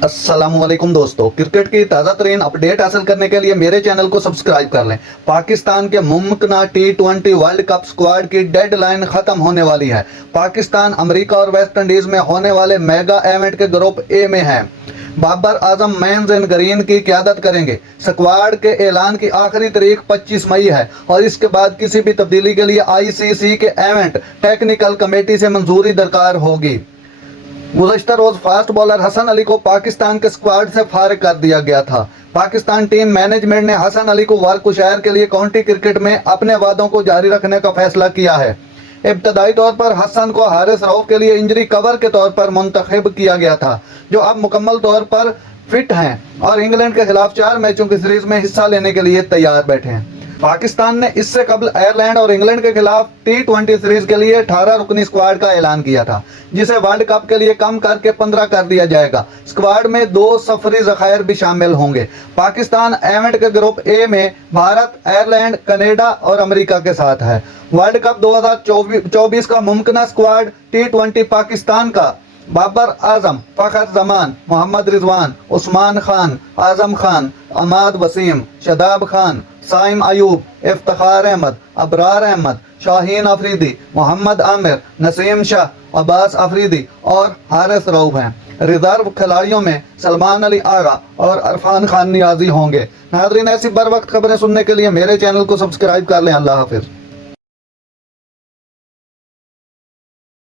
अस्सलाम वालेकुम दोस्तों, क्रिकेट की ताज़ा तरीन अपडेट हासिल करने के लिए मेरे चैनल को सब्सक्राइब कर लें। पाकिस्तान के मुमकिना T20 वर्ल्ड कप स्क्वाड की डेडलाइन खत्म होने वाली है। पाकिस्तान, अमेरिका और वेस्ट इंडीज में होने वाले मेगा इवेंट के ग्रुप ए में है। बाबर आजम मेंस इन ग्रीन की क़यादत करेंगे। स्क्वाड के ऐलान की आखिरी तारीख 25 मई है और इसके बाद किसी भी तब्दीली के लिए ICC के इवेंट टेक्निकल कमेटी से मंजूरी दरकार होगी। गुज़श्ता रोज फास्ट बॉलर हसन अली को पाकिस्तान के स्क्वाड से फारिग कर दिया गया था। पाकिस्तान टीम मैनेजमेंट ने हसन अली को वारकुशायर के लिए काउंटी क्रिकेट में अपने वादों को जारी रखने का फैसला किया है। इब्तदाई तौर पर हसन को हारिस रऊफ के लिए इंजरी कवर के तौर पर मुंतखब किया गया था, जो अब मुकम्मल तौर पर फिट हैं और इंग्लैंड के खिलाफ 4 मैचों की सीरीज में हिस्सा लेने के लिए तैयार बैठे हैं। पाकिस्तान ने इससे कबल आयरलैंड और इंग्लैंड के खिलाफ T20 सीरीज के लिए 18 रुकनी स्क्वाड का ऐलान किया था, जिसे वर्ल्ड कप के लिए कम करके 15 कर दिया जाएगा। स्क्वाड में 2 सफरी ज़खायर भी शामिल होंगे। पाकिस्तान इवेंट के ग्रुप ए में भारत, आयरलैंड, कनाडा और अमेरिका के साथ है। वर्ल्ड कप 2024 का मुमकिना स्क्वाड T20 पाकिस्तान का बाबर आजम, फखर जमान, मोहम्मद रिजवान, उस्मान खान, आजम खान, अमाद वसीम, शदाब खान, साइम अयूब, इफ्तिखार अहमद, अबरार अहमद, शाहीन अफरीदी, मोहम्मद आमिर, नसीम शाह, अब्बास अफरीदी और हारिस रऊफ हैं। रिजर्व खिलाड़ियों में सलमान अली आगा और अरफान खान नियाजी होंगे। नाज़रीन, ऐसी बर वक्त खबरें सुनने के लिए मेरे चैनल को सब्सक्राइब कर लें। अल्लाह हाफिज़।